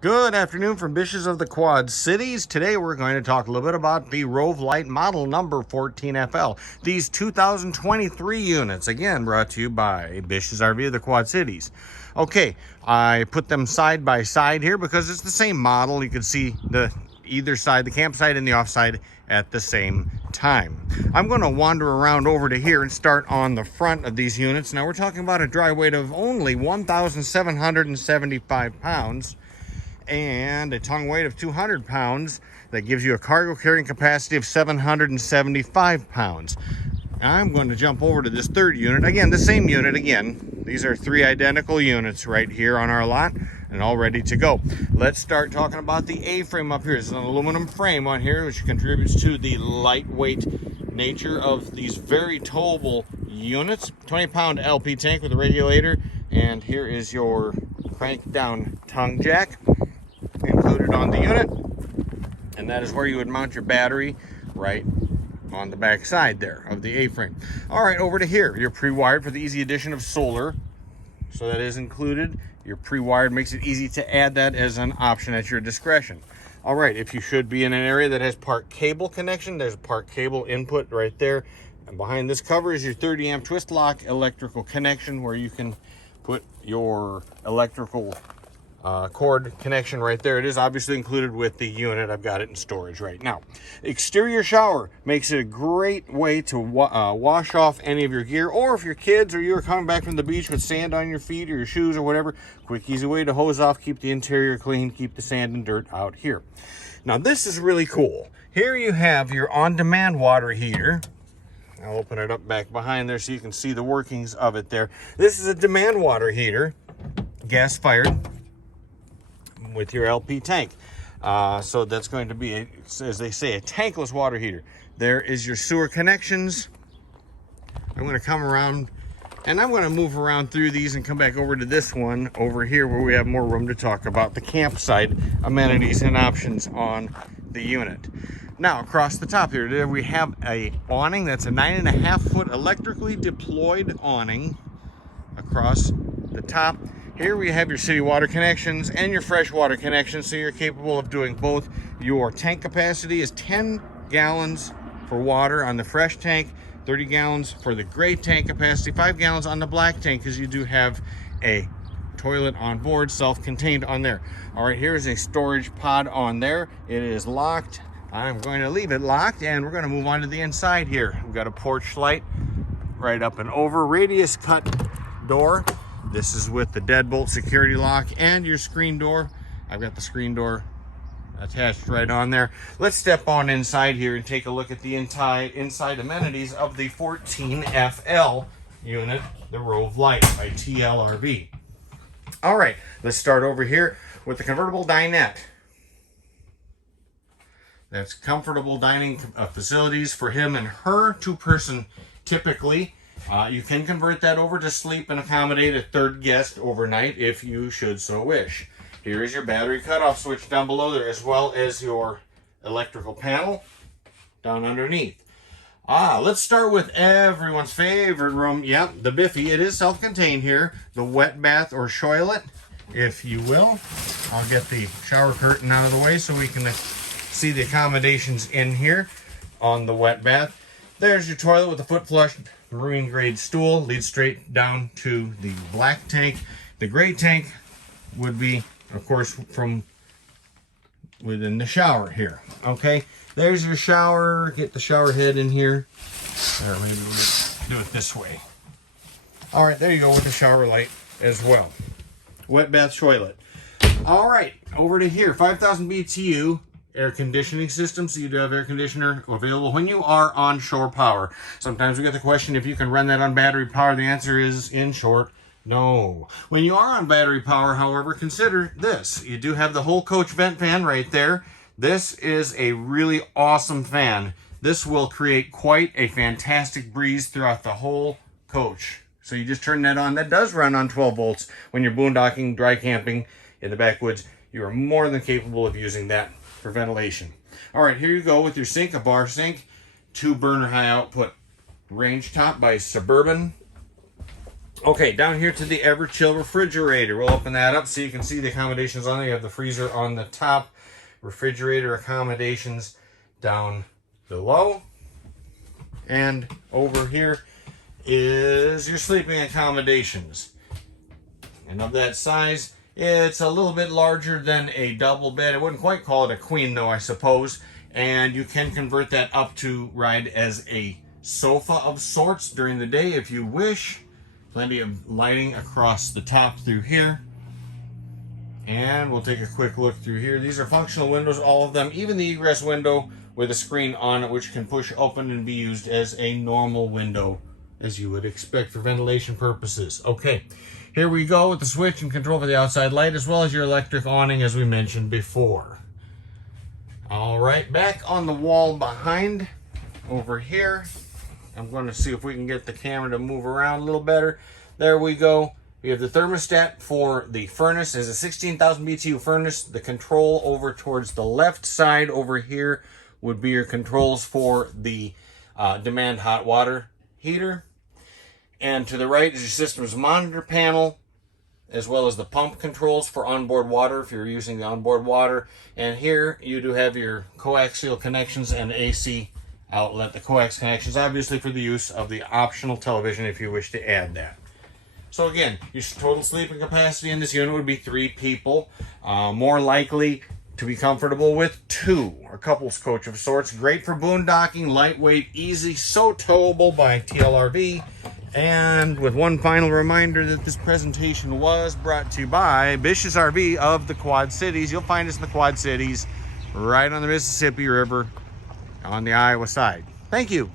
Good afternoon from Bishes of the Quad Cities. Today we're going to talk a little bit about the Rove Light model number 14FL. These 2023 units, again, brought to you by Bish's RV of the Quad Cities. Okay, I put them side by side here because it's the same model. You can see either side, the campsite and the offside, at the same time. I'm going to wander around over to here and start on the front of these units. Now we're talking about a dry weight of only 1,775 pounds. And a tongue weight of 200 pounds. That gives you a cargo carrying capacity of 775 pounds. I'm going to jump over to this third unit. Again, the same unit again. These are three identical units right here on our lot and all ready to go. Let's start talking about the A-frame up here. It's an aluminum frame on here, which contributes to the lightweight nature of these very towable units. 20-pound LP tank with a regulator. And here is your crank down tongue jack included on the unit, and that is where you would mount your battery, right on the back side there of the A-frame. All right, over to here. You're pre-wired for the easy addition of solar, so that is included. You're pre-wired, makes it easy to add that as an option at your discretion. All right, if you should be in an area that has park cable connection, there's a park cable input right there, and behind this cover is your 30 amp twist lock electrical connection where you can put your electrical cord connection right there. It is obviously included with the unit. I've got it in storage right now. Exterior shower makes it a great way to wash off any of your gear, or if your kids or you are coming back from the beach with sand on your feet or your shoes or whatever, quick easy way to hose off, keep the interior clean, keep the sand and dirt out here. Now this is really cool. Here you have your on-demand water heater. I'll open it up back behind there so you can see the workings of it there. This is a demand water heater, gas fired, with your LP tank. So that's going to be, as they say, a tankless water heater. There is your sewer connections. I'm going to come around and I'm going to move around through these and come back over to this one over here where we have more room to talk about the campsite amenities and options on the unit. Now across the top here, there we have a awning. That's a 9.5 foot electrically deployed awning across the top. Here we have your city water connections and your fresh water connections, so you're capable of doing both. Your tank capacity is 10 gallons for water on the fresh tank, 30 gallons for the gray tank capacity, 5 gallons on the black tank, because you do have a toilet on board, self-contained on there. All right, here's a storage pod on there. It is locked. I'm going to leave it locked, and we're going to move on to the inside here. We've got a porch light right up and over, radius cut door. This is with the deadbolt security lock and your screen door. I've got the screen door attached right on there. Let's step on inside here and take a look at the inside amenities of the 14FL unit, the Rove Light by TLRV. All right, let's start over here with the convertible dinette. That's comfortable dining facilities for him and her, two-person typically. You can convert that over to sleep and accommodate a third guest overnight if you should so wish. Here is your battery cutoff switch down below there, as well as your electrical panel down underneath. Let's start with everyone's favorite room. Yep, the Biffy. It is self-contained here. The wet bath or shoilet, if you will. I'll get the shower curtain out of the way so we can see the accommodations in here on the wet bath. There's your toilet with a foot flush marine grade stool, leads straight down to the black tank. The gray tank would be, of course, from within the shower here. Okay, there's your shower. Get the shower head in here. Or maybe we'll do it this way. All right, there you go with the shower light as well. Wet bath toilet. All right, over to here, 5,000 BTU. Air conditioning system, so you do have air conditioner available when you are on shore power. Sometimes we get the question if you can run that on battery power. The answer is, in short, no. When you are on battery power, however, consider this. You do have the whole coach vent fan right there. This is a really awesome fan. This will create quite a fantastic breeze throughout the whole coach. So you just turn that on. That does run on 12 volts when you're boondocking, dry camping in the backwoods. You are more than capable of using that for ventilation. All right, here you go with your sink, a bar sink, 2 burner high output range top by Suburban. Okay, down here to the Ever-Chill refrigerator. We'll open that up so you can see the accommodations on there. You have the freezer on the top, refrigerator accommodations down below. And over here is your sleeping accommodations. And of that size, it's a little bit larger than a double bed. I wouldn't quite call it a queen though, I suppose. And you can convert that up to ride as a sofa of sorts during the day if you wish. Plenty of lighting across the top through here. And we'll take a quick look through here. These are functional windows, all of them, even the egress window with a screen on it, which can push open and be used as a normal window, as you would expect for ventilation purposes. Okay, here we go with the switch and control for the outside light, as well as your electric awning, as we mentioned before. All right, back on the wall behind, over here, I'm going to see if we can get the camera to move around a little better. There we go. We have the thermostat for the furnace. It's a 16,000 BTU furnace. The control over towards the left side over here would be your controls for the demand hot water heater. And to the right is your system's monitor panel, as well as the pump controls for onboard water if you're using the onboard water. And here you do have your coaxial connections and AC outlet. The coax connections obviously for the use of the optional television if you wish to add that. So again, your total sleeping capacity in this unit would be 3 people. More likely to be comfortable with 2, or couples coach of sorts. Great for boondocking, lightweight, easy, so towable by TLRV. And with one final reminder that this presentation was brought to you by Bish's RV of the Quad Cities. You'll find us in the Quad Cities, right on the Mississippi River on the Iowa side. Thank you.